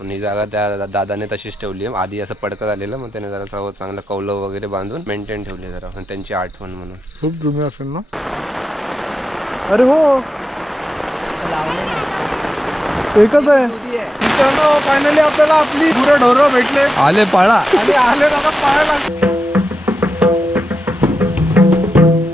पण ही जागा त्या दादाने तशीच ठेवली आहे. आधी असं पडकं झालेलं, मग त्याने जरा चांगलं कौलं वगैरे बांधून मेंटेन ठेवले जरा, पण त्यांची आठवण म्हणून. खूप जुनी असेल ना. अरे हो, एकच आहे. मित्रांनो, फायनली आपल्याला आपली गुरंढोरं भेटले. आले पाळा आणि आले दादा पाळायला.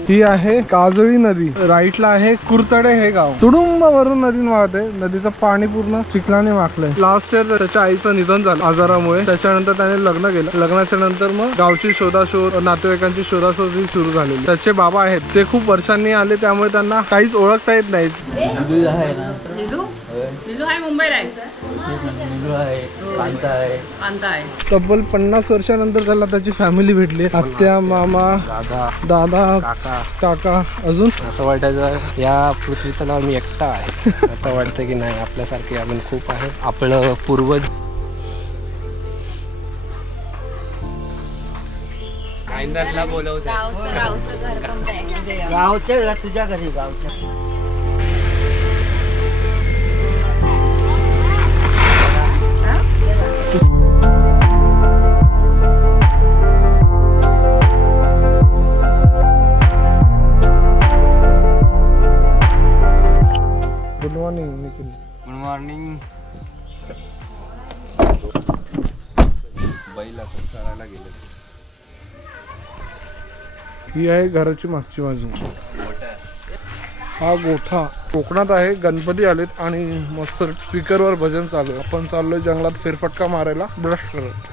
ही आहे काजळी नदी, राईटला आहे कुरतडे हे गाव. तुडुंब वरून नदी वाहते. नदीचं पाणी पूर्ण चिखलाने माखलंय. लास्ट इयर त्याच्या आईचं निधन झालं आजारामुळे. त्याच्यानंतर त्याने लग्न केलं. लग्नाच्या नंतर मग गावची शोधाशोध, नातेवाईकांची शोधाशोध ही सुरू झालेली. त्याचे बाबा आहेत, ते खूप वर्षांनी आले, त्यामुळे त्यांना काहीच ओळखता येत नाही. तब्बल 50 वर्षानंतर त्याला त्याची फॅमिली भेटली. आत्या, मामा, दादा, काका. अजून असं वाटायचं या पृथ्वीतला मी एकटा आहे. आता वाटतं की नाही, आपल्यासारखे अजून खूप आहे. आपलं पूर्वज आईंदाला बोलवतात. गावच्या तुझ्या घरी गावच्या. Good morning Nikhil. Good morning. बैल आता चरायला गेले. ही आहे घराची मागची बाजू. हा गोठा कोकणात आहे. गणपती आलेत आणि मस्त स्पीकरवर भजन चालू आहे. आपण चाललोय जंगलात फेरफटका मारायला ब्रश करत.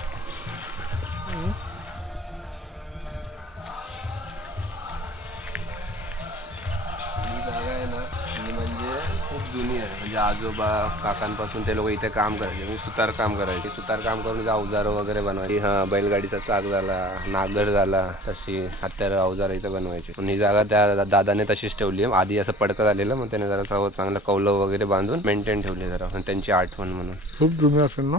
जुनी आहे. म्हणजे आजोबा काकांपासून ते लोक इथे काम करायचे. मी सुतार काम करायचे. सुतार काम करून अवजार वगैरे बनवायची. हा, बैलगाडीचा चाक झाला, नागर झाला, तशी हत्यार अवजार इथे बनवायचे. पण ही जागा त्या दादाने तशीच ठेवली आहे. आधी असं पडकं झालेलं, मग त्याने जरा चांगलं कौलं वगैरे बांधून मेंटेन ठेवले जरा, पण त्यांची आठवण म्हणून. खूप जुनी असेल ना.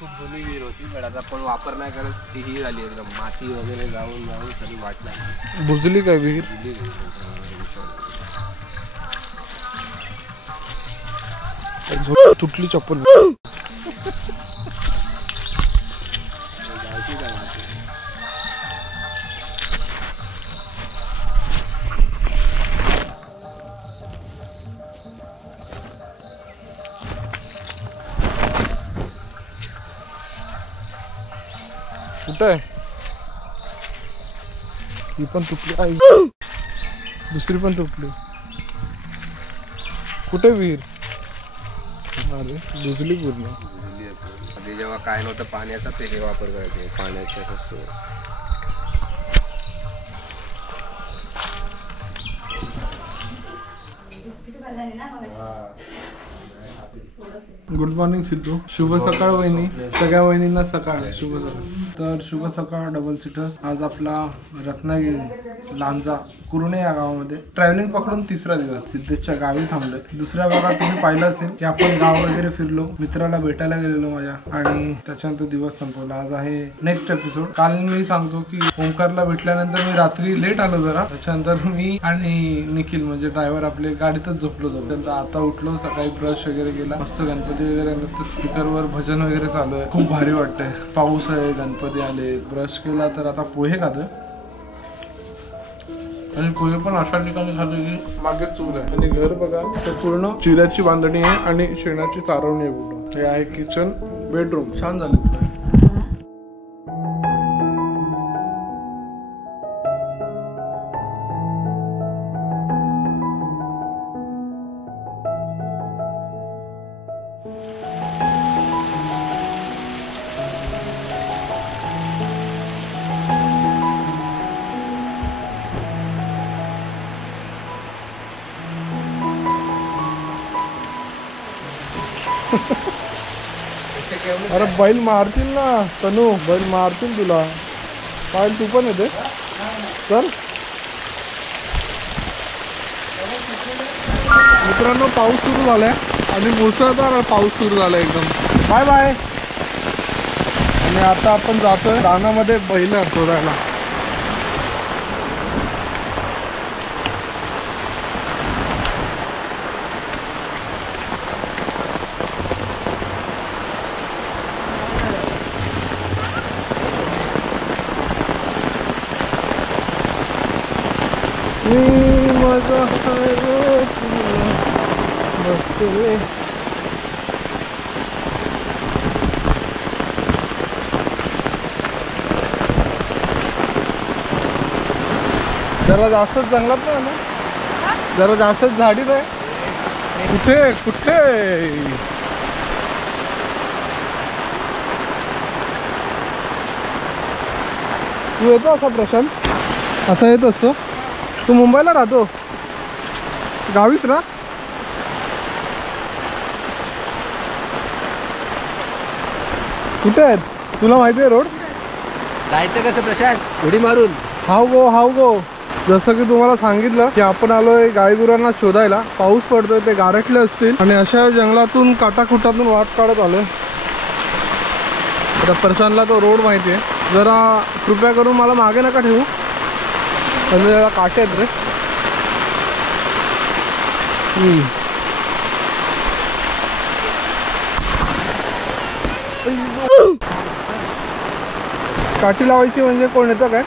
खूप जुनी विहीर होती, पण आता पण वापर नाही करत. ती ही झाली एकदम माती वगैरे जाऊन जाऊन सगळी वाटला. बुजली काय विहीर. तुटली चप्पल. कुठं आहे ही पण तुटली. आई, दुसरी पण तुटली. कुठे विहीर. अरे बुजली पूर्ण. आधी जेव्हा काय नव्हतं पाण्याचा, ते हे वापर करायचे पाण्याचे. Good morning Sidhu. शुभ सकाळ वहिनी. सगळ्या वहिनींना सकाळ. शुभ सकाळ. तर शुभ सकाळ डबल सीटर्स. आज आपला रत्नागिरी लांजा कुर्णे या गावामध्ये ट्रॅव्हलिंग पकडून तिसरा दिवस सिद्धेशच्या गावी थांबलोय. दुसऱ्या भागात तुम्ही पाहिलं असेल की आपण गाव वगैरे फिरलो, मित्राला भेटायला गेलेलो माझ्या, आणि त्याच्यानंतर दिवस संपवला. आज आहे नेक्स्ट एपिसोड. काल मी सांगतो की ओंकारला भेटल्यानंतर मी रात्री लेट आलो जरा. त्याच्यानंतर मी आणि निखिल म्हणजे ड्रायव्हर आपले गाडीतच झोपलो होतो. आता उठलो, सकाळी ब्रश वगैरे केला, मस्त गणपती वगैरे आले, तर स्पीकरवर भजन वगैरे चालू आहे. खूप भारी वाटतंय. पाऊस आहे, गणपती आले, ब्रश केला. तर आता पोहे खातोय. आणि पोहे पण अशा ठिकाणी खातो की मागे चूल आहे. आणि घर बघा, ते पूर्ण चिऱ्याची बांधणी आहे आणि शेणाची चारवणी आहे पूर्ण. हे आहे किचन, बेडरूम. छान झाले. अरे बैल मारतील ना तनू, बैल मारतील तुला. पाहिल तू पण येते. चल मित्रांनो, पाऊस सुरू झालाय आणि मुसळधार पाऊस सुरू झालाय एकदम. Bye bye. आणि आता आपण जातोय रानामध्ये बैल शोधायला. जरा जास्तच जंगलात नाही ना, जरा जास्तच झाडीत आहे. कुठे कुठे तू येतो असा प्रशांत, असा येत असतो. तू मुंबईला राहतो, गावीच ना? कुठे आहेत तुला माहिती आहे रोड? जायचं कसं प्रशांत? उडी मारून. हाव गो. जसं की तुम्हाला सांगितलं की आपण आलोय गायगुरांना शोधायला. पाऊस पडतोय, ते गारटले असतील आणि अशा जंगलातून काटाकुटातून वाट काढत आलोय. आता प्रशांतला तो रोड माहिती आहे. जरा कृपया करून मला मागे नका ठेवू, म्हणजे जरा काटे आहेत रे. काठी लावायची म्हणजे कोण येतं काय?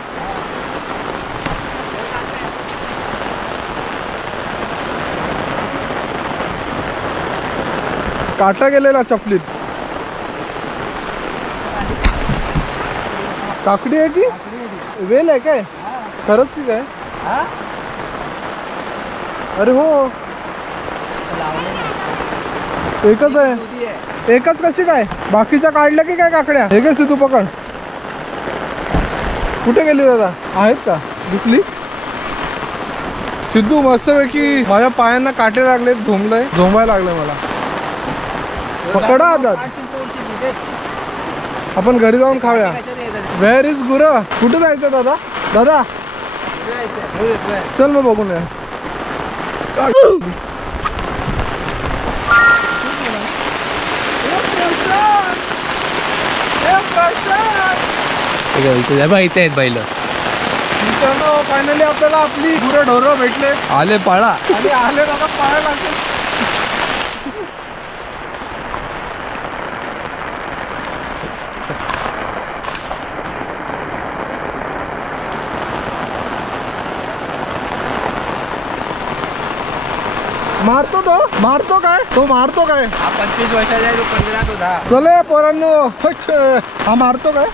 काटा गेलेला चपलीत. काकडी आहे की वेल आहे काय? खरंच की काय? अरे हो, एकच आहे. एकच कशी काय? बाकीच्या काढल्या की काय काकड्या? हे काय तू पकड. कुठे गेली दादा? आहेत का? दिसली? सिद्धू मस्तपैकी माझ्या पायांना काटे लागले, झोंबायला लागले मला. पकडा आता, आपण घरी जाऊन खाऊया. वेअर इज गुर? कुठे जायचं दादा? दादा चल मग बघून या. इथे आहेत बैल. फायनली आपल्याला आपली गुरं ढोरं भेटले. आले पाळा आणि आले दादा पाळा लागले. मारतो काय? तो मारतो काय? हा 25 वर्षाचा आहे, तो 15 होता. चले पोरांनो, हा मारतो काय?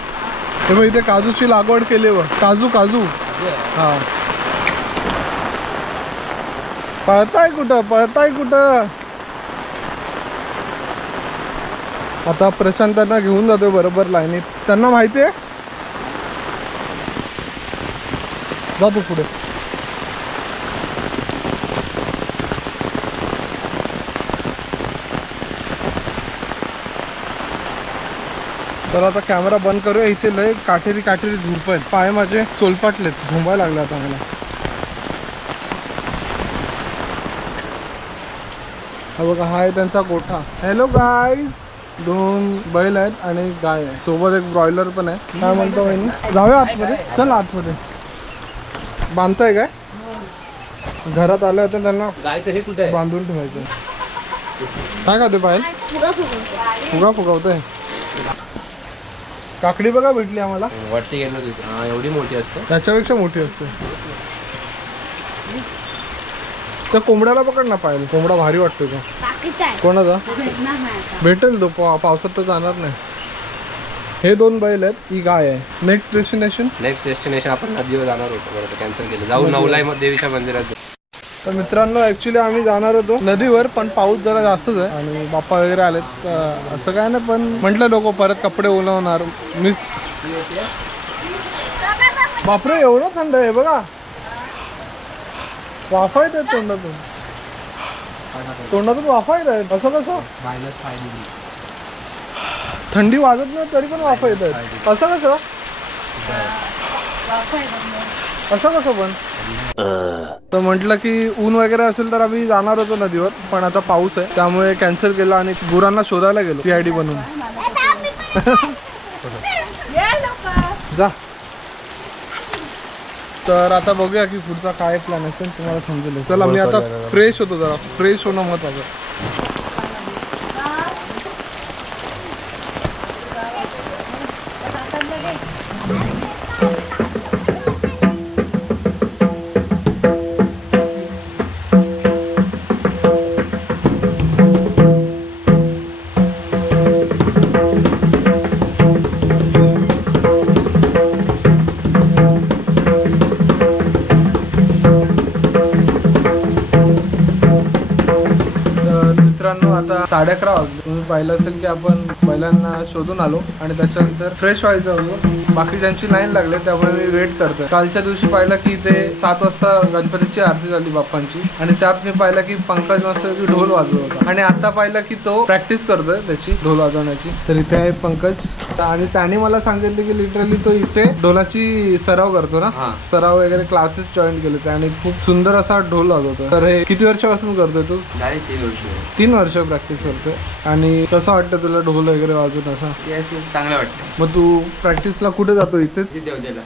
हे बघ इथे काजूची लागवड केली व काजू. हा पळताय कुठं? आता प्रशांतांना घेऊन जातोय बरोबर लाईनीत. त्यांना माहिती आहे. जा तू पुढे. तर आता कॅमेरा बंद करूया. इथे लय काटेरी झुरप आहेत. पाय माझे सोलपाटलेत, झोंबायला लागले आता मला. हा बघा, हा आहे त्यांचा गोठा. हॅलो गाईज, 2 बैल आहेत आणि गाय आहे, सोबत एक ब्रॉयलर पण आहे. काय म्हणतो वहिनी? जाऊया आतमध्ये. चल आतमध्ये. बांधताय काय? घरात आले होते त्यांना गायचं हे कुठे आहे? बांधून ठेवायचं. काय खाते पाहिजे? फुगा फुगवतोय. काकडी बघा भेटली आम्हाला. वरती गेलो तिथे. हा एवढी मोठी असते? त्याच्यापेक्षा मोठी असते. त्या कोंबड्याला पकड ना पाहिजे. कोंबडा भारी वाटतो का? कोणाचा? भेटेल तो पावसात तर जाणार नाही. हे 2 बैल आहेत, ही गाय आहे. नेक्स्ट डेस्टिनेशन आपण नदीवर जाणार होतो, बरं कॅन्सल केलं. जाऊ नवलाई देवीच्या मंदिरात. तर मित्रांनो, ऍक्च्युली आम्ही जाणार होतो नदीवर, पण पाऊस जरा जास्तच आहे आणि बाप्पा वगैरे आलेत. असं काय नाही, पण म्हटलं लोक परत कपडे ओलवणार. बापरे, एवढं थंड आहे बघा. वाफा येत आहेत तोंडातून वाफा येत आहेत. असं कसं? थंडी वाजत नाही तरी पण वाफा येत आहेत. असं कसं पण? तर म्हटलं की ऊन वगैरे असेल तर आम्ही जाणार होतो नदीवर, पण आता पाऊस आहे त्यामुळे कॅन्सल केला आणि गुरांना शोधायला गेलो CID बनून. जा. तर आता बघूया की पुढचा काय प्लॅन असेल तुम्हाला समजेल. चला मी आता फ्रेश होतो, जरा फ्रेश होणं महत्वाचं. आता 11:30 वाजले. तुम्ही पाहिलं असेल की आपण बैलांना शोधून आलो आणि त्याच्यानंतर फ्रेश व्हायचं होतो. बाकीच्यांची लाईन लागले त्यामुळे मी वेट करतोय. कालच्या दिवशी पाहिलं की इथे 7 वाजता गणपतीची आरती झाली बाप्पांची आणि त्यात मी पाहिलं की पंकज मस्त ढोल वाजवत होता आणि आता पाहिलं की तो प्रॅक्टिस करतोय त्याची ढोल वाजवण्याची. तर इथे आहे पंकज आणि त्याने मला सांगितलं की लिटरली तो इथे ढोलाची सराव करतो ना, सराव वगैरे क्लासेस जॉईन केले आणि खूप सुंदर असा ढोल वाजवतो. तर हे किती वर्षापासून करतोय तू? 3 वर्ष प्रॅक्टिस करतोय. आणि कसं वाटतं तुला ढोल वगैरे वाजवून? असं चांगलं वाटतं. मग तू प्रॅक्टिसला कुठे जातो? इथे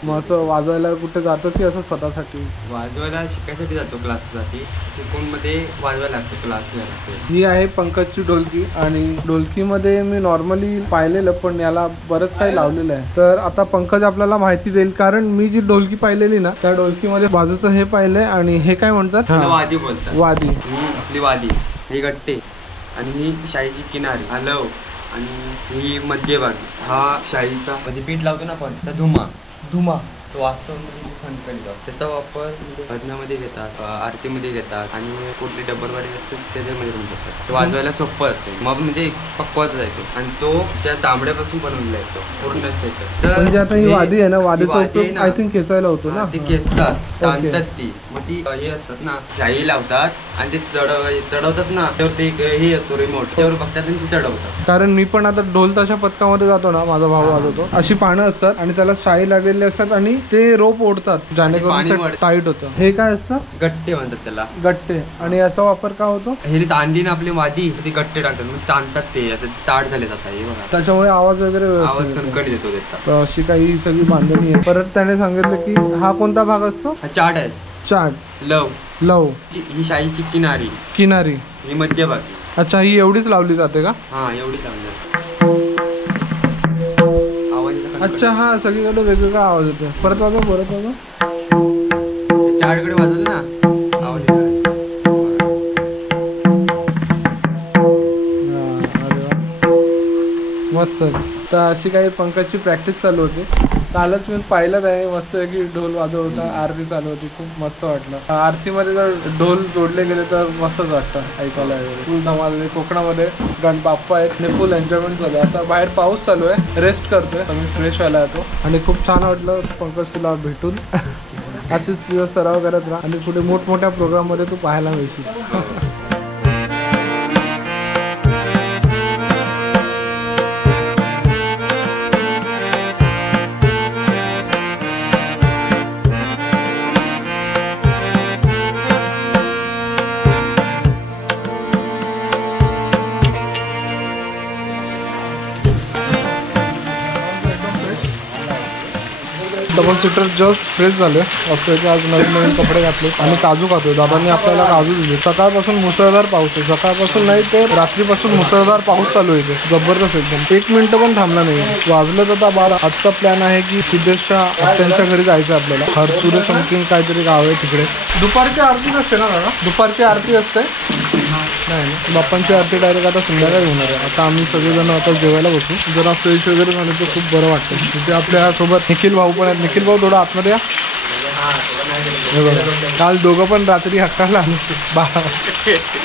मग असं वाजवायला कुठे जातो की असं स्वतःसाठी? वाजवायला शिकायसाठी जातो, क्लाससाठी. शिकून मध्ये वाजवायला लागतो, क्लास लागतो. ही आहे पंकजची ढोलकी आणि ढोलकीमध्ये मी नॉर्मली पाहिलेलं पण याला बरंच काही लावलेलं आहे. तर आता पंकज आपल्याला माहिती देईल कारण मी जी ढोलकी पाहिलेली ना त्या ढोलकीमध्ये बाजूचं हे पाहिलंय आणि हे काय म्हणतात? वादी बोलतात. वादी. आपली वादी ही गट्टे आणि ही शाईची किनारी हलव आणि ही मध्यभागी हा शाईचा म्हणजे पीठ लावतो ना आपण त्या धुमा तो वास्तव म्हणजे खणखणीत असतो. त्याचा वापर भजनामध्ये घेतात, आरतीमध्ये घेतात आणि कुठली डब्बरवाडी असते त्याच्यामध्ये पण घेतात. तो वाजवायला सोपं असते. मग म्हणजे पक्वाचा जायतो आणि तो ज्या चांबड्यापासून बनवलेला आहे तो पूर्णच येतो. म्हणजे आता ही वादी आहे ना, वादीचा उपयोग आय थिंक खेचायला होतो ना. ती खेचतात, ताणतात ती. मग ती हे असतात ना शाई लावतात आणि ते चढवतात ना त्यावर ते हे असतो रिमोट त्यावर बघतात आणि ते चढवतात. कारण मी पण आता ढोल ताशा पथकामध्ये जातो ना, माझा भाऊ वाजवतो. अशी पानं असतात आणि त्याला शाई लागलेली असतात आणि ते रोप ओढतात जेणेकरून टाईट होतं. हे काय असतं? गट्टे म्हणतात त्याला. गट्टे. आणि याचा वापर काय होतो? हे तांडी ना आपली वादी ती गट्टे टाकतात मग ताणतात ते असं ताट झाले जातात. हे बघा त्याच्यामुळे आवाज वगैरे आवाज कणकणी देतो त्याचा. तर अशी काही सगळी बांधणी आहे. परत त्याने सांगितलं की हा कोणता भाग असतो? हा चाट आहे. चाट. लव ही शाईची किनारी ही मध्यभागी. अच्छा, ही एवढीच लावली जाते का? हा एवढीच लावली जाते. अच्छा, हा सगळीकडे वेगवेगळा आवाज येतो. परत वाजव. चारकडे वाजवलं ना आवाज येतो. मस्तच. तर अशी काही पंकजची प्रॅक्टिस चालू होती. कालच मी पाहिलं आहे मस्त की ढोल वाजवता, आरती चालू होती. खूप मस्त वाटलं. आरतीमध्ये जर ढोल जोडले गेले तर मस्तच वाटतं ऐकायला वगैरे. फुल धमाल. कोकणामध्ये बाप्पा आहेत आणि फुल एन्जॉयमेंट चालू आहे. आता बाहेर पाऊस चालू आहे, रेस्ट करतोय. मी फ्रेश व्हायला येतो आणि खूप छान वाटलं पंकज तुला भेटून. अशीच तुझा सराव करत राहा आणि पुढे मोठमोठ्या प्रोग्राममध्ये तू पाहायला मिळशील. डबल सीटर जस्ट फ्रेश झाले. असं की आज नवीन कपडे घातले आणि काजू खातोय. दादांनी आपल्याला काजू दिले. सकाळपासून मुसळधार पाऊस आहे. सकाळपासून नाही तर रात्रीपासून मुसळधार पाऊस चालू आहे. जबरदस्त एकदम. 1 मिनिट पण थांबला नाही. वाजलं तर 12. आजचा प्लॅन आहे की सिद्धेशच्या आत्यांच्या घरी जायचं आपल्याला. हरसुरे समथिंग काहीतरी गाव आहे तिकडे. दुपारची आरती नसते ना दादा? दुपारची आरती असते नाही. बाप्पांची आरती डायरेक्ट आता संध्याकाळी होणार आहे. आता आम्ही सगळेजण आता जेवायला बसू. जरा फ्रेश वगैरे झालं तर खूप बरं वाटतं. तिथे आपल्यासोबत निखिल भाऊ पण आहेत. निखिल भाऊ थोडा आतमध्ये या. काल दोघं पण रात्री हक्काला आलो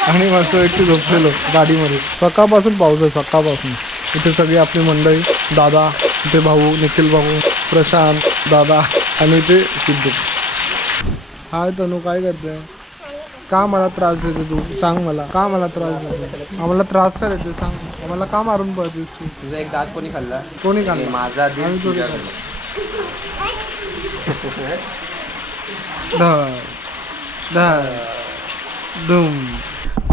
आणि मस्त एकटी झोपलेलो गाडीमध्ये. सकाळपासून पाऊस आहे. सकाळपासून इथे सगळी आपली मंडळी. दादा इथे, भाऊ निखिल भाऊ, प्रशांत दादा आणि इथे सिद्धू. हाय तनू, काय करते? का मला त्रास देते तू? सांग मला, का मला त्रास देते? आम्हाला त्रास का देते सांग? आम्हाला का मारून पडतेस तू? तुझा एक दात कोणी खाल्ला? कोणी खाल्ला? माझा. आम्ही थोडी खाल्ला. धूम.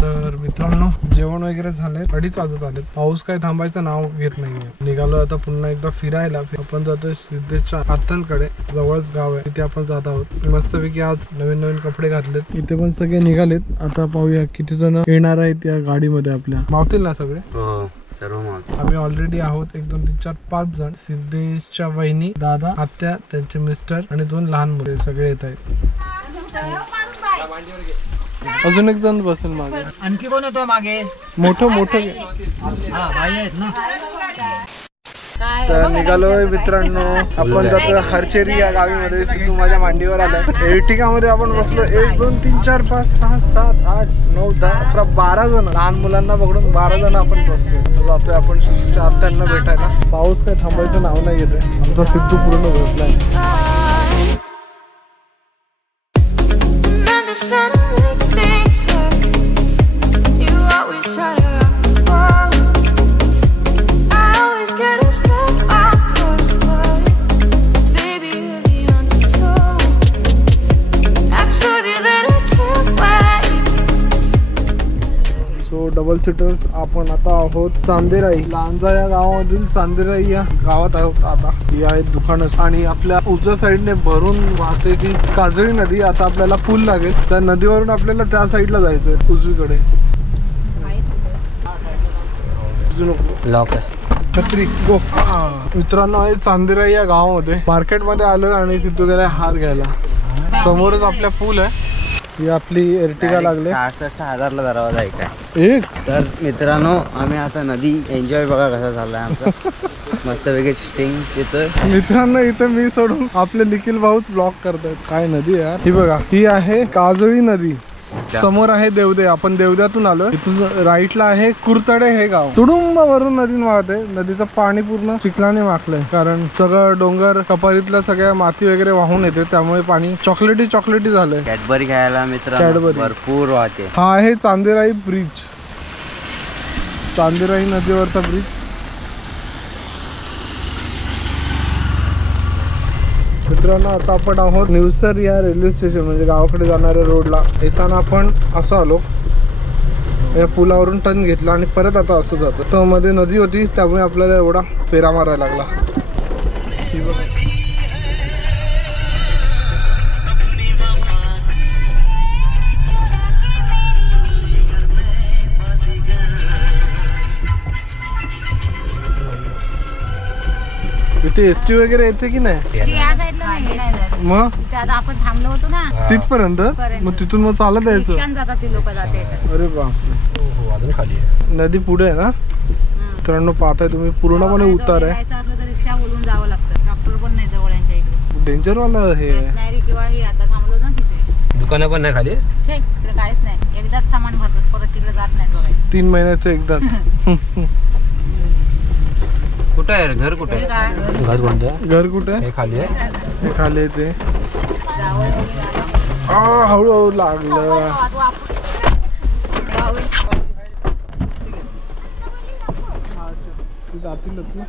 तर मित्रांनो जेवण वगैरे झाले, 2:30 वाजत आले. पाऊस काय थांबायचं नाव घेत नाहीये. निघालो आता पुन्हा एकदा फिरायला. आपण जातोय सिद्धेशच्या आत्यांकडे, जवळच गाव आहे तिथे आपण जात आहोत. मस्तपैकी आज नवीन नवीन कपडे घातलेत. इथे पण सगळे निघालेत. आता पाहूया किती जण येणार आहेत या गाडीमध्ये. आपल्या मावतील ना सगळे? आम्ही ऑलरेडी आहोत 1 2 3 4 5 जण. सिद्धेशच्या वहिनी, दादा, आत्या, त्यांचे मिस्टर आणि 2 लहान मुले सगळे येत आहेत. अजून एक जण बसेल मागे. आणखी कोण येतो मागे? मोठं मोठं. हा भाई आहेत ना. तर निघालोय मित्रांनो. आपण जातोय हरचेरी या गावीमध्ये. सिद्धू माझ्या मांडीवर आलाय. एर्टिगा मध्ये आपण बसलो. 1 2 3 4 5 6 7 8 9 10 11 12 जण. लहान मुलांना पकडून 12 जण आपण बसलो. आता जातोय आपण आत्यांना भेटायला. पाऊस काय थांबायचं नाव नाही येते. आमचा सिद्धू पूर्ण बसलाय. डबल सीटर्स आपण आता आहोत चांदेराई. लांजा या गावामधील चांदेराई या गावात आहोत आता. ही आहेत दुकानं आणि आपल्या उजव्या साईडने भरून वाहते ती काजळी नदी. आता आपल्याला पूल लागेल. त्या नदीवरून आपल्याला त्या साईडला जायचंय उजवीकडे. लॉक आहे. छत्री गो. मित्रांनो आहे चांदेराई या गावामध्ये. मार्केटमध्ये आलोय आणि सिद्धू गेलाय हार घ्यायला. समोरच आपल्या पूल आहे. ही आपली एर्टिगा लागले. 66,000ला दरवाजा आहे काय एक. तर मित्रांनो आम्ही आता नदी एन्जॉय बघा कसा चाललाय आमचा. मस्त वेगळे स्टिंग येतोय. मित्रांनो इथे मी सोडून आपले निखिल भाऊच ब्लॉक करतायत. काय नदी यार ही बघा. ही आहे काजळी नदी. समोर आहे देवदे. आपण देवद्यातून आलो. इथून राईटला आहे कुरतडे हे गाव. तुडुंब वरून नदी वाहते. नदीचं पाणी पूर्ण चिखलाने माखलंय. कारण सगळं डोंगर कपारीतल्या सगळ्या माती वगैरे वाहून येते. त्यामुळे पाणी चॉकलेटी चॉकलेटी झालंय. कॅडबरी खायला मित्रांनो भरपूर वाहते. हा आहे चांदेराई ब्रिज. चांदेराई नदीवरचा ब्रिज. मित्रांनो आता आपण आहोत निवसर या रेल्वे स्टेशन म्हणजे गावाकडे जाणाऱ्या रोडला. येताना आपण असं आलो. या पुलावरून टर्न घेतला आणि परत आता असं जातो. तर मध्ये नदी होती त्यामुळे आपल्याला एवढा फेरा मारायला लागला. इथे एसटी वगैरे येते की नाही? मग आपण थांबलो होतो ना तिथपर्यंत. मग तिथून मग चालत यायचं. अरे बापरे. हो अजून खाली आहे. नदी पुढे आहे ना. मित्रांनो पाहताय तुम्ही पूर्णपणे उतार आहे. रिक्षा बोलून जावं लागतं. डॉक्टर पण नाही जवळ यांच्या इकडे. डेंजर वाला हे नाही किंवा हे आता थांबलो ना तिथे. दुकानं पण नाही खाली. इकडे काहीच नाही. एकदाच सामान भरतात परत तिकडे जात नाही बघायला. 3 महिन्याचं एकदाच. कुठं आहे घर? कुठे आहे घर? कोणतं घर कुठे? हे खाली आहे. हे खाली आहे ते. हळूहळू लागलं. जातीलच ना.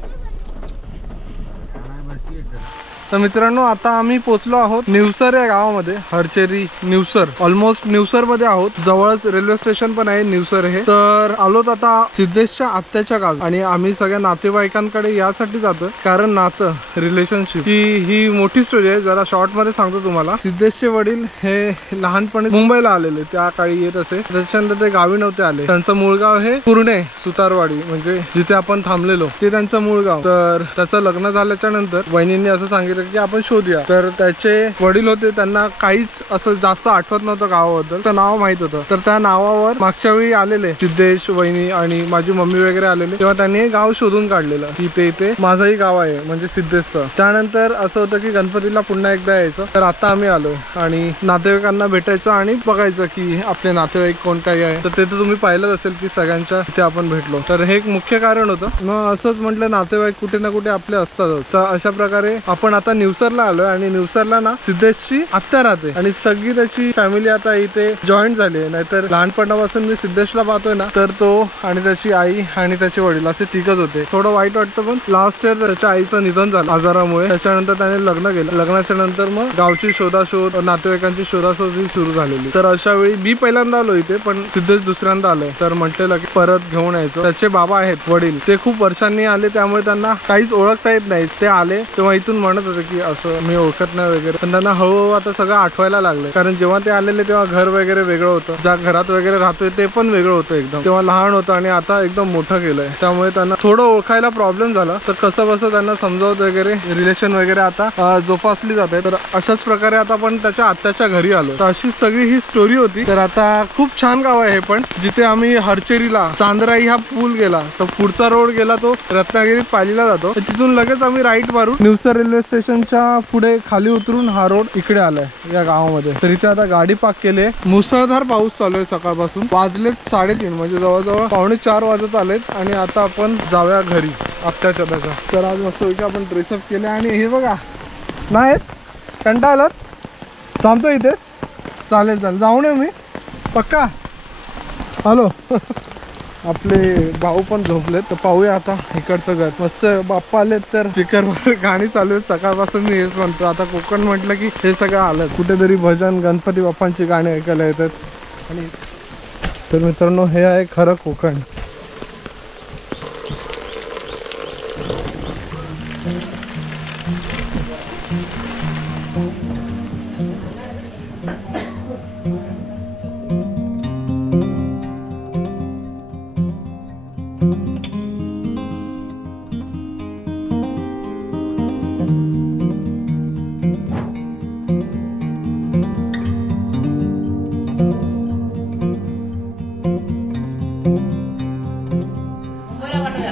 तर मित्रांनो आता आम्ही पोहोचलो आहोत निवसर या गावामध्ये. हरचेरी निवसर. ऑलमोस्ट निवसर मध्ये आहोत. जवळच रेल्वे स्टेशन पण आहे निवसर हे. तर आलोत आता सिद्धेशच्या आत्याच्या गावी. आणि आम्ही सगळ्या नातेवाईकांकडे यासाठी जातो कारण नातं रिलेशनशिप ही मोठी स्टोरी आहे. जरा शॉर्ट मध्ये सांगतो तुम्हाला. सिद्धेशचे वडील हे लहानपणी मुंबईला आलेले. त्या काळी येत असे. त्याच्यानंतर ते गावी नव्हते आले. त्यांचं मूळ गाव हे कुरणे सुतारवाडी म्हणजे जिथे आपण थांबलेलो ते त्यांचं मूळ गाव. तर त्याचं लग्न झाल्याच्या नंतर वहिनींनी असं सांगितलं की आपण शोधूया. तर त्याचे वडील होते. त्यांना काहीच असं जास्त आठवत नव्हतं गावाबद्दल. तर नाव माहित होतं. तर त्या नावावर मागच्या वेळी आलेले सिद्धेश वहिनी आणि माझी मम्मी वगैरे आलेले तेव्हा त्यांनी हे गाव शोधून काढलेलं की ते इथे माझंही गाव आहे म्हणजे सिद्धेशचं. त्यानंतर असं होतं की गणपतीला पुन्हा एकदा यायचं. तर आता आम्ही आलोय आणि नातेवाईकांना भेटायचं आणि बघायचं की आपले नातेवाईक कोण काही आहे. तर ते तर तुम्ही पाहिलंच असेल की सगळ्यांच्या इथे आपण भेटलो. तर हे एक मुख्य कारण होतं. मग असंच म्हटलं नातेवाईक कुठे ना कुठे आपले असतातच. तर अशा प्रकारे आपण आता आता निवसरला आलोय आणि निवसरला ना सिद्धेशची आत्या राहते आणि सगळी त्याची फॅमिली आता इथे जॉईंट झाली आहे. नाहीतर लहानपणापासून मी सिद्धेशला पाहतोय ना तर तो आणि त्याची आई आणि त्याचे वडील असे तिघच होते. थोडं वाईट वाटतं पण लास्ट इयर त्याच्या आईचं निधन झालं आजारामुळे. त्याच्यानंतर त्याने लग्न केलं. लग्नाच्या नंतर मग गावची शोधाशोध नातेवाईकांची शोधाशोध ही सुरू झालेली. तर अशा वेळी मी पहिल्यांदा आलो इथे पण सिद्धेश दुसऱ्यांदा आलोय. तर म्हटलेलं की परत घेऊन यायचं. त्याचे बाबा आहेत वडील ते खूप वर्षांनी आले त्यामुळे त्यांना काहीच ओळखता येत नाही. ते आले तेव्हा इथून म्हणत होते की असं मी ओळखत नाही वगैरे पण त्यांना हळूहळू आता सगळं आठवायला लागलं. कारण जेव्हा ते आलेले तेव्हा घर वगैरे वेगळं होतं. ज्या घरात वगैरे राहतोय ते पण वेगळं होतं एकदम. तेव्हा लहान होतं आणि आता एकदम मोठं केलंय त्यामुळे त्यांना थोडं ओळखायला प्रॉब्लेम झाला. तर कसं बसं त्यांना समजावत वगैरे रिलेशन वगैरे आता जोपासली जाते. तर अशाच प्रकारे आता आपण त्याच्या आत्याच्या घरी आलो. तर अशी सगळी ही स्टोरी होती. तर आता खूप छान गाव आहे हे पण जिथे आम्ही हरचेरीला चांदराई हा पूल गेला तर पुढचा रोड गेला तो रत्नागिरीत पालीला जातो. तिथून लगेच आम्ही राईट मारून निवसर रेल्वे स्टेशनच्या पुढे खाली उतरून हा रोड इकडे आलाय या गावामध्ये. तर इथे आता गाडी पार्क केली. मुसळधार पाऊस चालू आहे सकाळपासून. वाजलेत 3:30 म्हणजे जवळजवळ 3:45 वाजत आलेत आणि आता आपण जाऊया घरी आत्याच्या त्याच्या. तर आज मस्त की आपण ड्रेसअप केले आणि हे बघा नाहीत कंटाळलात थांबतो इथेच. चालेल चालेल जाऊन ये मी पक्का. हॅलो आपले भाऊ पण झोपलेत तर पाहूया आता इकडचं घर. मस्त बाप्पा आलेत तर स्पीकरवर गाणी चालू आहेत. सकाळपासून मी हेच म्हणतो. आता कोकण म्हटलं की हे सगळं आलं. कुठेतरी भजन गणपती बाप्पांची गाणी ऐकायला येतात. आणि तर मित्रांनो हे आहे खरं कोकण.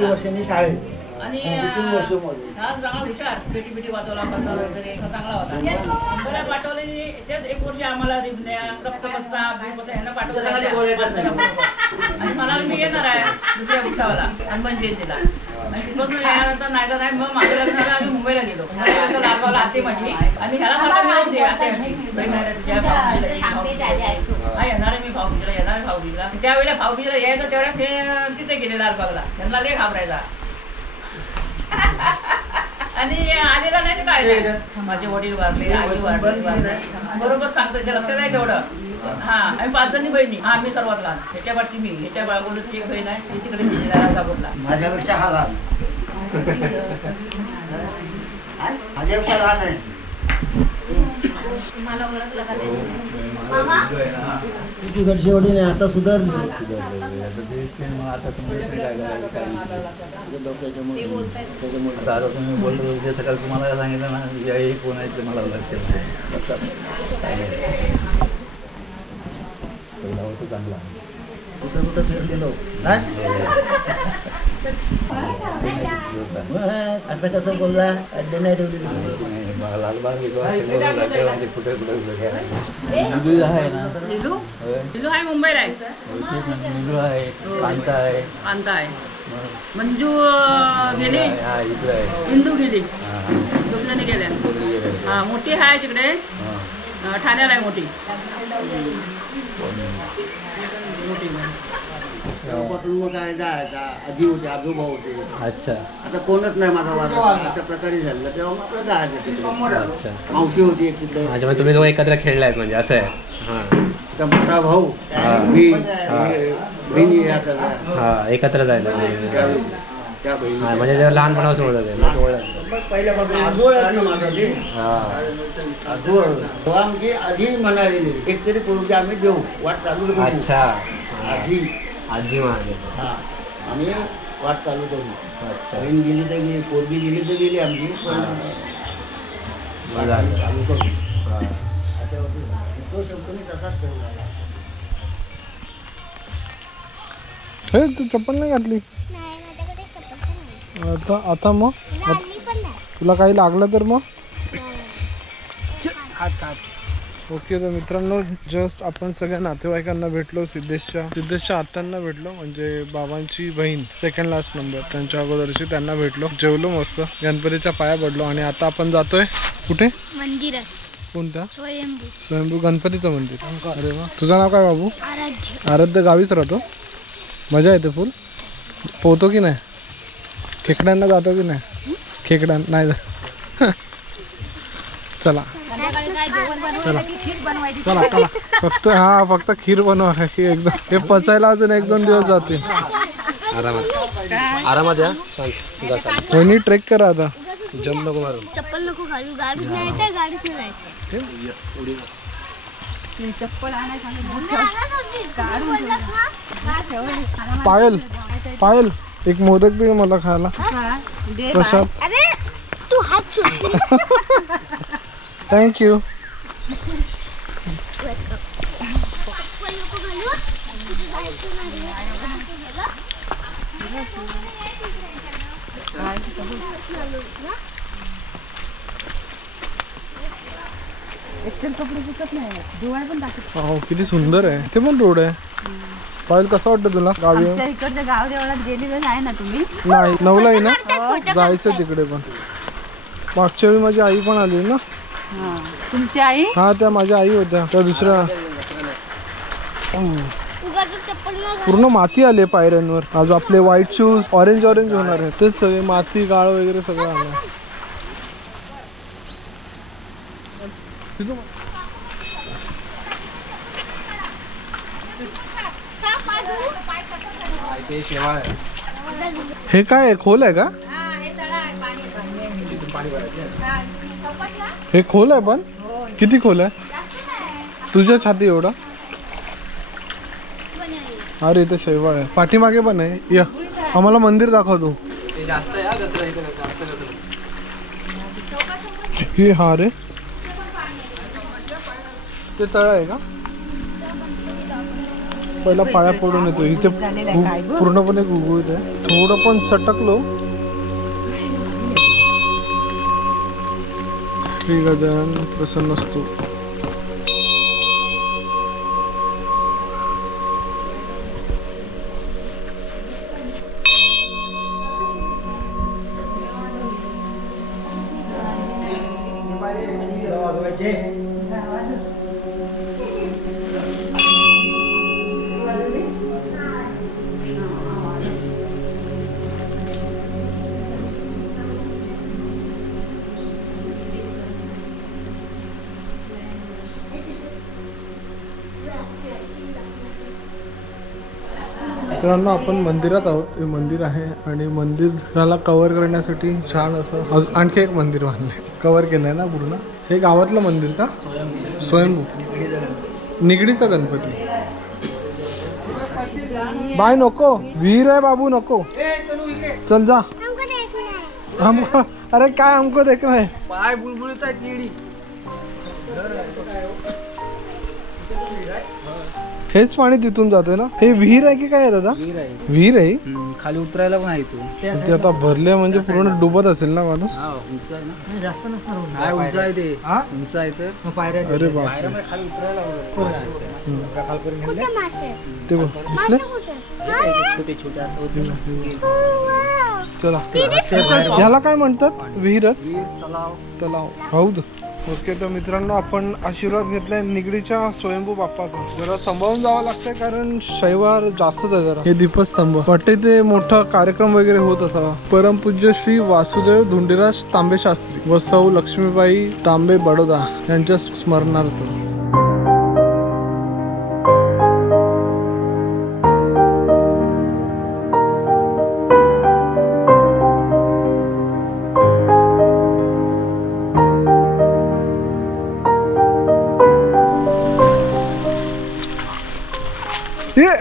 वर्षांनी शाळेत आणि 3 वर्ष मोजले. हा चांगला हुशार पेटी वाजवला वगैरे चांगला होता. मुंबईला पाठवले त्याच 1 वर्ष आम्हाला रिबण्या कच्चा ह्यांना पाठवलं आणि मला मी येणार आहे दुसऱ्या उत्सवाला हनुमान जयंतीला. आणि तिथून यानंतर नाही मग माझं लग्न झालं आम्ही मुंबईला गेलो. लालबावला आते माझी आणि ह्याला पाठवली होती आते हा येणार आहे मी भाऊबीजेला येणार आहे भाऊबीजेला. त्यावेळेला भाऊबीजेला यायचं तेवढ्या तिथे गेले लालबागला. त्यांना लय घाबरायचा आणि आलेला नाही काय माझे वडील वारले आई वारले बरोबर सांगतो ते लक्षात आहे तेवढं. हा आम्ही 5 जणी बहिणी. हा मी सर्वात लहान. ह्याच्या बाटली मी ह्याच्या बाळगोलची एक बहीण आहे ती तिकडे गेलेला राजापूरला. माझ्यापेक्षा हा लहान. माझ्यापेक्षा लहान आहे. मला ओळखलं का ते? तुझी घरची वडील नाही आता सुधार. ते बोलतायत तुम्ही बोललो जे सकाळ तुम्हाला सांगितलं ना याही कोण आहे ते मला लक्षात होतं चांगला. कुठं कुठं फिरलेलो आता कसं बोलला अड्डे नाही ठेवली. लालबाग कुठे कुठे आहे ना. लिलू आहे मुंबईला आहे. निलू आहे कांता आहे कांता आहे. मंजू गेली इकडे आहे इंदू गेली. दोघजणी गेल्या. हा मोठी आहे तिकडे ठाण्याला आहे मोठी. तेव्हापासून मग काय जायचा आजी होते आजोबा होते. अच्छा आता कोणच नाही माझा वादा अशा प्रकारे झालं. तेव्हा मग आपलं जायचं तिकडे. अच्छा मावशी होती एक तिकडे. अच्छा म्हणजे तुम्ही दोघं एकत्र खेळलायत म्हणजे असं आहे. हां त्या मोठा भाऊ मी बहिणी या सगळ्या हां एकत्र जायला त्या बहिणी हां म्हणजे जेव्हा लहानपणापासून ओळख आहे मग ओळख. पहिल्यापासून आजोळ आहेत ना माझा ते हां आजोळ तेव्हा आमची आजी म्हणालेली एकतरी पोरगी आम्ही देऊ वाट चालू करू. अच्छा आजी आजी महाराज. हा आम्ही वाट चालू करू. अच्छा बहीण गेली तर गेली पोरगी गेली तर गेली आमची पण बरं झालं. चालू करू. हां तो शब्द मी तसाच ठेवला. हे तू चप्पल नाही घातली आता. आता मग तुला काही लागलं तर मग ओके तर मित्रांनो जस्ट आपण सगळ्या नातेवाईकांना भेटलो. सिद्धेशच्या आत्यांना भेटलो, म्हणजे बाबांची बहीण सेकंड लास्ट नंबर, त्यांच्या अगोदरची, त्यांना भेटलो, जेवलो मस्त, गणपतीच्या पाया पडलो आणि आता आपण जातोय कुठे? मंदिरात. कोणत्या? स्वयंभू गणपतीचं मंदिर. अरे वा. तुझं नाव काय बाबू? आराध्य. आराध्य गावीच राहतो. मजा येते फुल. पोहतो की नाही? खेकड्यांना जातो की नाही? खेकड्या नाही चला चला चला फक्त खीर बनवा की एकदम हे पचायला अजून 1-2 दिवस जातील. आरामात या. कोणी ट्रेक करा आता. जम नको मारू. चप्पल नको घालू. गाडीत नाही तर गाडीत नाही. पायल एक मोदक दे मला खायला. प्रसाद. अरे तू हात सोड. थँक्यू. किती सुंदर आहे. ते पण रोड आहे. पायल कसं वाटतं तुला गावी? इकडच्या गाव देवळात गेलेलं आहे ना तुम्ही? नाही 9ला आहे ना. जायचं तिकडे पण. मागच्या वेळी माझी आई पण आली ना. तुमची आई? हा त्या माझ्या आई होत्या. त्या दुसऱ्या पूर्ण माती आली पायऱ्यांवर. आज आपले व्हाईट शूज ऑरेंज होणार आहे. तेच सगळे माती गाळ वगैरे सगळं आलं. हे काय आहे? खोल आहे का? हे खोल आहे पण किती खोल आहे? तुझ्या छाती एवढा? अरे इथे शैवाळ आहे. पाठीमागे पण आहे. या आम्हाला मंदिर दाखवतो. हे हा रे ते तळ आहे का? पहिला पाया पडून येतो. इथे पूर्णपणे गुगुळीत आहे. थोडं पण सटकलो. श्री गजानन प्रसन्नस्तु. मित्रांनो आपण मंदिरात आहोत. हे मंदिर आहे आणि मंदिराला कव्हर करण्यासाठी छान असं आणखी एक मंदिर बांधलंय. कव्हर केलंय ना पूर्ण. हे गावातलं मंदिर का? स्वयंभू निगडीचा गणपती. बाय नको. विहीर आहे बाबू नको. चल जा. हमको अरे काय हमको देखना है. पाय बुलबुलीत आहेत निडी. हेच पाणी तिथून जाते ना. हे विहीर आहे की काय आहे दादा? विहीर आहे. खाली उतरायला पण आहे तू. ते आता भरले म्हणजे पूर्ण डुबत असेल ना माणूस. उंच आहे ना. जास्त नसणार. काय उंच आहे ते? उंच आहे तर पायऱ्या अरे बाप खाली उतरायला ते बघ दिसले. छोटे छोटे चला ह्याला काय म्हणतात? विहीर तलाव हौद. ओके तर मित्रांनो आपण आशीर्वाद घेतलाय निगडीच्या स्वयंभू बाप्पाचा. जरा सांभाळून जावं लागतंय कारण शैवार जास्तच आहे जरा. हे दीपस्तंभ वाटते ते मोठा कार्यक्रम वगैरे होत असावा. परमपूज्य श्री वासुदेव धुंडीराज तांबे शास्त्री व सौ लक्ष्मीबाई तांबे बडोदा यांच्या स्मरणार्थ.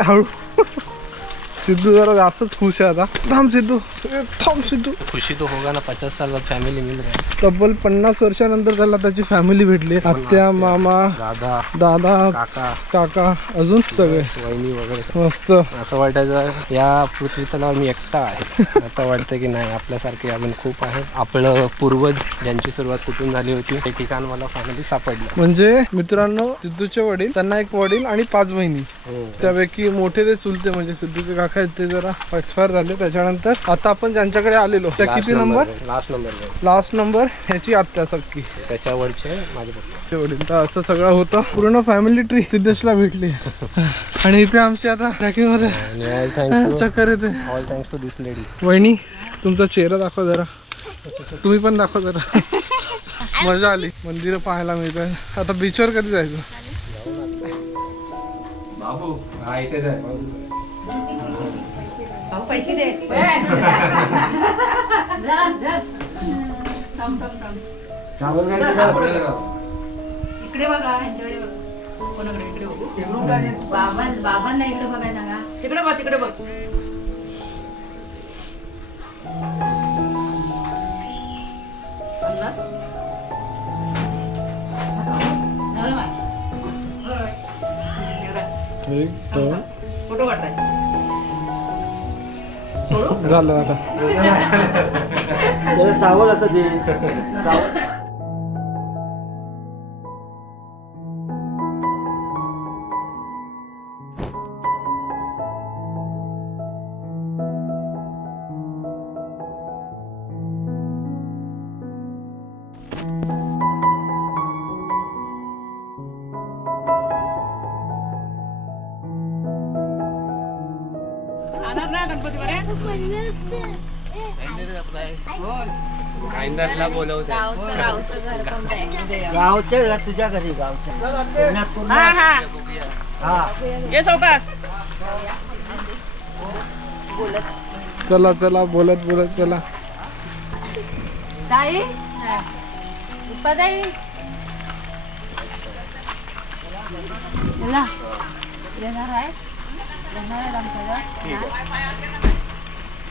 हळू सिद्धू जरा जास्तच खुश आहे आता. थांब सिद्धू, थांब सिद्धू. खुशी तो होगा ना, 50 साल बाद फॅमिली मिल रहा है. तब्बल 50 वर्षानंतर त्याला त्याची फॅमिली भेटली. आत्या, मामा, दादा, काका, अजून सगळे वहिनी वगैरे. मस्त. असं वाटायचं या पृथ्वी तलावर मी एकटा आहे. आता वाटतं की नाही, आपल्यासारखे अजून खूप आहेत. आपलं पूर्वज ज्यांची सुरुवात कुठून झाली होती ते ठिकाण मला फायनली सापडलं. म्हणजे मित्रांनो, सिद्धूचे वडील, त्यांना एक वडील आणि 5 बहिणी. त्यापैकी मोठे ते चुलते म्हणजे सिद्धूचे काका आहेत ते जरा एक्सपायर झाले. त्याच्यानंतर आता आपण ज्यांच्याकडे आलेलो त्या किती नंबर? लास्ट नंबर ह्याची आत्या सक्की, त्याच्यावरचे माझे पप्पा वडील. तर असं सगळं होतं. पूर्ण फॅमिली ट्री सिद्धेशला भेटली. आणि इथे आमची आता ट्रॅकिंग मध्ये चक्कर येते. All thanks to this lady. वहिनी, तुमचा चेहरा दाखवा जरा. तुम्ही पण दाखवा जरा. मजा आली. मंदिरं पाहायला मिळतात. आता बीचवर कधी जायचं? बाबू हा इथेच आहे. पैसे दे. इकडे बघा, ह्यांच्याकडे बघा. कोणाकडे? इकडे बघू. बाबांना इकडे बघायला सांगा. तिकडे बघ, तिकडे बघ. फोटो काढताय. झालं आता. चावल असं दे. आईंदाला बोलवते. गावच्या तुझ्या घरी गावच्या. ये सावकाश. चला चला, बोलत बोलत चला. ताई, ताई, चला. येणार आहे, येणार आहे आमच्याकडे.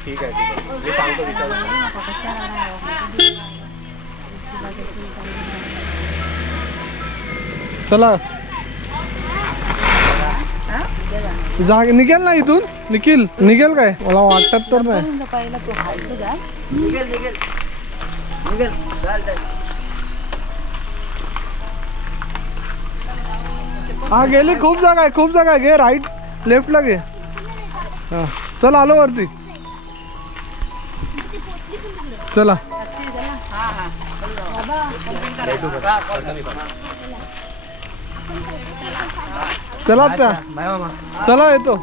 ठीक आहे, मी सांगतो विचारून. चला निघेल ना इथून? निघेल काय? मला वाटत तर नाही. हा गेली. खूप जागा आहे. घे राईट लेफ्टला घे. हा चल, आलो वरती. चला चला त्या. चला येतो.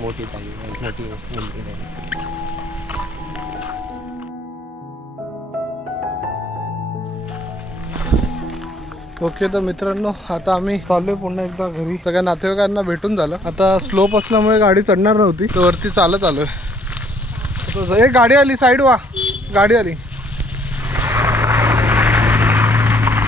मोठी ताई, मोठी मुलगी. ओके, तर मित्रांनो आता आम्ही चाललोय पुन्हा एकदा घरी. सगळ्या नातेवाईकांना भेटून झालं. आता स्लोप असल्यामुळे गाडी चढणार नव्हती, तर वरती चालत आलोय. एक गाडी आली, साईड व्हा. गाडी आली.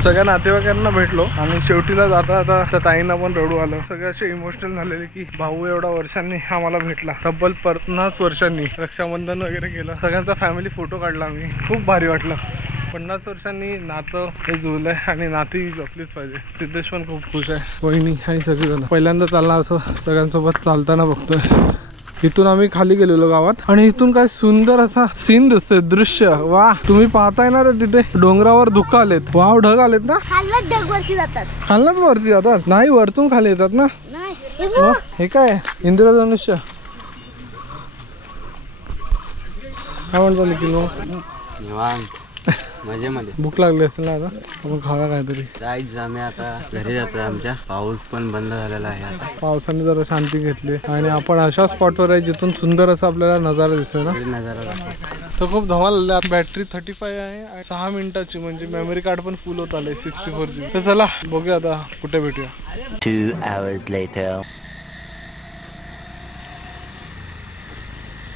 सगळ्या नातेवाईकांना भेटलो आणि शेवटीला जाता आता त्या ताईंना पण रडू आलं. सगळे असे इमोशनल झालेले की भाऊ एवढा वर्षांनी आम्हाला भेटला. तब्बल 50 वर्षांनी रक्षाबंधन वगैरे केलं. सगळ्यांचा फॅमिली फोटो काढला आम्ही. खूप भारी वाटलं. 50 वर्षांनी नातं हे जुळलंय आणि नाती जपलीच पाहिजे. सिद्धेश पण खूप खुश आहे, वहिनी आणि सगळेजण. पहिल्यांदा चालला असं सगळ्यांसोबत चालताना बघतोय. इथून आम्ही खाली गेलेलो गावात आणि इथून काय सुंदर असा सीन दिसतोय, दृश्य. वा, तुम्ही पाहताय ना तिथे डोंगरावर धुकं आलेत. वाव, ढग आलेत ना. ढग वरती जातात. खालनाच वरती जातात? नाही, वरतून खाली येतात ना. हे काय इंद्रधनुष्य? काय म्हणतो निखिल? निवांत मजेमध्ये. भूक लागली असेल ना आता? आपण खावा काहीतरी. जायच आम्ही आता घरी जातोय. आमच्या पाऊस पण बंद झालेला आहे आता. पावसाने जरा शांती घेतली आणि आपण अशा स्पॉटवर आहे जिथून सुंदर असा आपल्याला नजारा दिसतोय ना. नजारा तर खूप धमाल आले. बॅटरी 35 आहे, 6 मिनिटाची. म्हणजे मेमरी कार्ड पण फुल होत आलंय 64 GB. तर चला बघूया आता कुठे भेटूया. 2 hours later.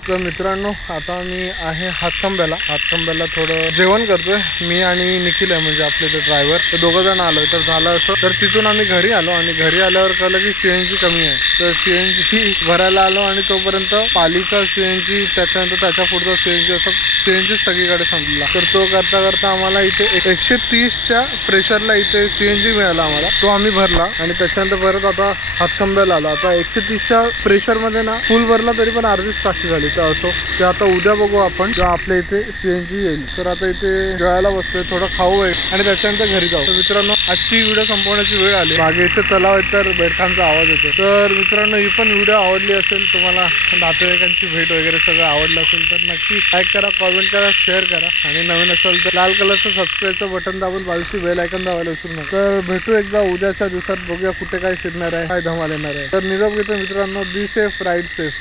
तर मित्रांनो आता मी आहे हातखंब्याला थोडं जेवण करतोय. मी आणि निखिल आहे म्हणजे आपले ते ड्रायव्हर, तर दोघं जण आलोय. तर झालं असं, तर तिथून आम्ही घरी आलो आणि घरी आल्यावर कळलं की CNG कमी आहे. तर CNG भरायला आलो आणि तोपर्यंत पालीचा CNG, त्याच्यानंतर त्याच्या पुढचा CNG, असं CNG सगळीकडे संपला. तर तो करता करता आम्हाला इथे 130च्या प्रेशरला इथे CNG मिळाला आम्हाला. तो आम्ही भरला आणि त्याच्यानंतर परत आता हातखंब्याला आलो. आता 130च्या प्रेशरमध्ये ना फुल भरला तरी पण अर्धीच टाकी झाली. तर असो, ते आता उद्या बघू आपण जेव्हा आपल्या इथे CNG येईल. तर आता इथे जेवायला बसलोय, थोडं खाऊ आहे आणि त्याच्यानंतर घरी जाऊ. तर मित्रांनो आजची व्हिडिओ संपवण्याची वेळ आली. मागे इथे तलाव आहे तर बेडखांचा आवाज येतो. तर मित्रांनो ही पण व्हिडिओ आवडली असेल, तुम्हाला नातेवाईकांची भेट वगैरे सगळं आवडलं असेल तर नक्की लाईक करा, कॉमेंट करा, शेअर करा आणि नवीन असेल तर लाल कलरचं सबस्क्राईबचं बटन दाबून बाजूची बेल आयकॉन दाबायला विसरू नका. तर भेटू एकदा उद्याच्या दिवसात, बघूया कुठे काय फिरणार आहे, काय धमाल येणार आहे. तर निरोप घेतो मित्रांनो. Be safe, ride safe,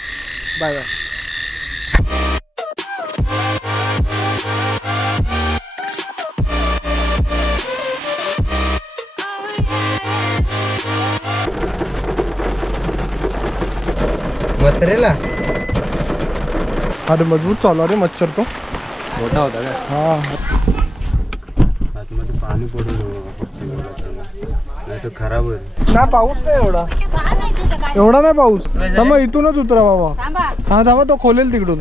bye bye. मत्रेला अरे मजबूत चालू रे मच्छर तो मोठा होता का? हा आतमध्ये पाणी पडून नाही तर खराब होईल. ना पाऊस नाही एवढा नाही पाऊस. थांबा इथूनच उतरा बाबा. हा थांबा, तो खोलेल तिकडून.